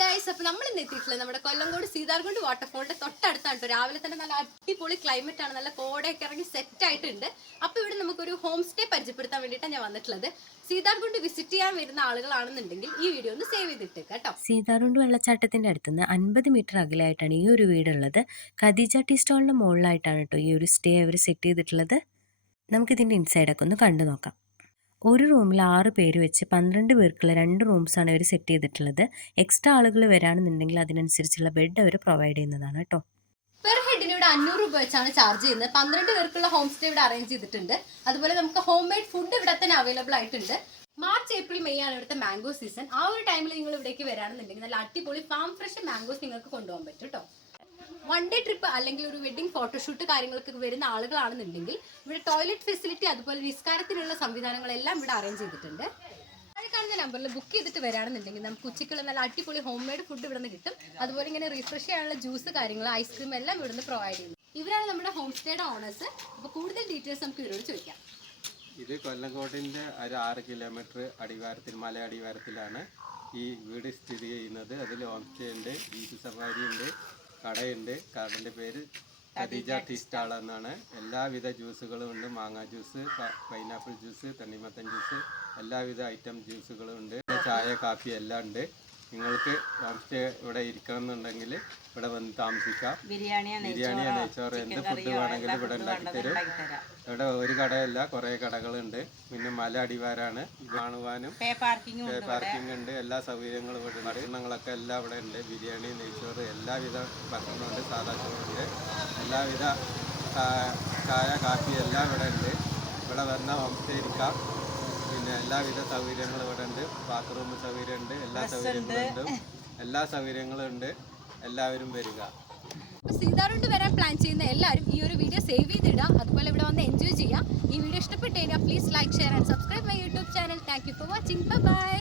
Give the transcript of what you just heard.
Guys, അപ്പോൾ നമ്മൾ ഇന്ന് എത്തിയിട്ടുള്ളത് നമ്മുടെ കൊല്ലങ്കോട് സീതാർകുണ്ട് വാട്ടർഫോളിന്റെ തൊട്ടടുത്താണ്. രാവിലെ തന്നെ നല്ല അടിപൊളി ക്ലൈമറ്റ് ആണ്, നല്ല കോടയൊക്കെ ഇറങ്ങി സെറ്റ് ആയിട്ടുണ്ട്. അപ്പോൾ ഇവിടെ നമുക്കൊരു ഹോം സ്റ്റേ പരിചയപ്പെടുത്താൻ വേണ്ടിയിട്ടാണ് ഞാൻ വന്നിട്ടുള്ളത്. സീതാർകുണ്ട് വിസിറ്റ് ചെയ്യാൻ വരുന്ന ആളുകളാണെന്നുണ്ടെങ്കിൽ ഈ വീഡിയോ ഒന്ന് സേവ് ചെയ്തിട്ട് കേട്ടോ. സീതാർകുണ്ട് വെള്ളച്ചാട്ടത്തിന്റെ അടുത്തുനിന്ന് 50 മീറ്റർ അകലെയായിട്ടാണ് ഈ ഒരു വീടുള്ളത്. ഖദീജ ടീ സ്റ്റോളിന്റെ മുകളിലായിട്ടാണ് കേട്ടോ ഈ ഒരു സ്റ്റേ അവർ സെറ്റ് ചെയ്തിട്ടുള്ളത്. നമുക്കിതിൻ്റെ ഇൻസൈഡൊക്കെ ഒന്ന് കണ്ടു നോക്കാം. ഒരു റൂമിൽ 6 പേര് വെച്ച് 12 പേർക്കുള്ള 2 റൂംസാണ് അവർ സെറ്റ് ചെയ്തിട്ടുള്ളത്. എക്സ്ട്രാ ആളുകൾ വരാണെന്നുണ്ടെങ്കിൽ അതിനനുസരിച്ചുള്ള ബെഡ് അവർ പ്രൊവൈഡ് ചെയ്യുന്നതാണ് കേട്ടോ. പെർ ഹെഡിന് ഇവിടെ 500 രൂപ വെച്ചാണ് ചാർജ് ചെയ്യുന്നത്. 12 പേർക്കുള്ള ഹോം സ്റ്റേ ഇവിടെ അറേഞ്ച് ചെയ്തിട്ടുണ്ട്. അതുപോലെ നമുക്ക് ഹോം മെയ്ഡ് ഫുഡ് ഇവിടെ തന്നെ അവൈലബിൾ ആയിട്ടുണ്ട്. മാർച്ച് ഏപ്രിൽ മെയ് ആണ് ഇവിടുത്തെ മാംഗോ സീസൺ. ആ ഒരു ടൈമിൽ നിങ്ങൾ ഇവിടേക്ക് വരാണെന്നുണ്ടെങ്കിൽ നല്ല അടിപൊളി ഫാം ഫ്രഷ് മാംഗോസ് നിങ്ങൾക്ക് കൊണ്ടുപോകാൻ പറ്റും കേട്ടോ. വൺ ഡേ ട്രിപ്പ് അല്ലെങ്കിൽ ഒരു വെഡിങ് ഫോട്ടോഷൂട്ട് കാര്യങ്ങൾക്ക് വരുന്ന ആളുകളാണെന്നുണ്ടെങ്കിൽ ഇവിടെ ടോയ്ലറ്റ് ഫെസിലിറ്റി അതുപോലെ നിസ്കാരത്തിനുള്ള സംവിധാനങ്ങളെല്ലാം ഇവിടെ അറേഞ്ച് ചെയ്തിട്ടുണ്ട്. കാണുന്ന നമ്പറിൽ ബുക്ക് ചെയ്തിട്ട് വരാണെന്നുണ്ടെങ്കിൽ നമുക്ക് ഉച്ചയ്ക്കുള്ള നല്ല അടിപൊളി ഹോം മെയ്ഡ് ഫുഡ് ഇവിടെ നിന്ന് കിട്ടും. അതുപോലെ ഇങ്ങനെ റിഫ്രഷ് ചെയ്യാനുള്ള ജ്യൂസ് കാര്യങ്ങൾ ഐസ്ക്രീം എല്ലാം ഇവിടെ നിന്ന് പ്രൊവൈഡ് ചെയ്യുന്നു. ഇവരാണ് നമ്മുടെ ഹോം സ്റ്റേയുടെ ഓണേഴ്സ്. അപ്പോൾ കൂടുതൽ ഡീറ്റെയിൽസ് നമുക്ക് ഇവരോട് ചോദിക്കാം. ഇത് കൊല്ലങ്കോടിൻ്റെ ഒരു 6 കിലോമീറ്റർ അടിവാരത്തിൽ മല അടിവാരത്തിലാണ് ഈ വീട് സ്ഥിതി ചെയ്യുന്നത്. അതിൽ ഹോം സ്റ്റേ ഉണ്ട്, ജീപ്പ് സഫാരി ഉണ്ട്, കടയുണ്ട്. കടൻ്റെ പേര് ഖദീജ ടീ സ്റ്റാൾ എന്നാണ്. എല്ലാവിധ ജ്യൂസുകളും ഉണ്ട്. മാങ്ങ ജ്യൂസ്, പൈനാപ്പിൾ ജ്യൂസ്, തണ്ണിമത്തൻ ജ്യൂസ്, എല്ലാവിധ ഐറ്റം ജ്യൂസുകളും ഉണ്ട്. ചായ കാപ്പി എല്ലാം ഉണ്ട്. നിങ്ങൾക്ക് ഹോം സ്റ്റേ ഇവിടെ ഇരിക്കണമെന്നുണ്ടെങ്കിൽ ഇവിടെ വന്ന് താമസിക്കാം. ബിരിയാണിയോ നെയ്ച്ചോറ് എന്ത് ഫുഡ് വേണമെങ്കിലും ഇവിടെ ഉണ്ടാക്കി തരും. ഇവിടെ ഒരു കടയല്ല, കുറേ കടകളുണ്ട്. പിന്നെ മല അടിവാരാണ്, കാണുവാനും പേ പാർക്കിംഗ് ഉണ്ട്. എല്ലാ സൗകര്യങ്ങളും ഇവിടെ ഉണ്ട്. ഭക്ഷണങ്ങളൊക്കെ എല്ലാം ഇവിടെ ഉണ്ട്. ബിരിയാണി, നെയ്ച്ചോറ്, എല്ലാവിധ ഭക്ഷണമുണ്ട്. സാധാ ചോറുണ്ട്, എല്ലാവിധ ചായ കാപ്പി എല്ലാം ഇവിടെ ഉണ്ട്. ഇവിടെ വന്നാൽ ഹോം സ്റ്റേ ഇരിക്കാം. പിന്നെ എല്ലാവിധ സൗകര്യങ്ങളും ഇവിടെ ഉണ്ട്. ബാത്റൂം സൗകര്യമുണ്ട്, എല്ലാ സൗകര്യങ്ങളും ഉണ്ട്. എല്ലാവരും വരിക. സീതാർകുണ്ട് വരാൻ പ്ലാൻ ചെയ്യുന്ന എല്ലാവരും ഈ ഒരു വീഡിയോ സേവ് ചെയ്തിടുക. അതുപോലെ ഇവിടെ വന്ന് എൻജോയ് ചെയ്യാം. ഈ വീഡിയോ ഇഷ്ടപ്പെട്ട് കഴിഞ്ഞാൽ please like, share and subscribe my YouTube channel. Thank you for watching. By.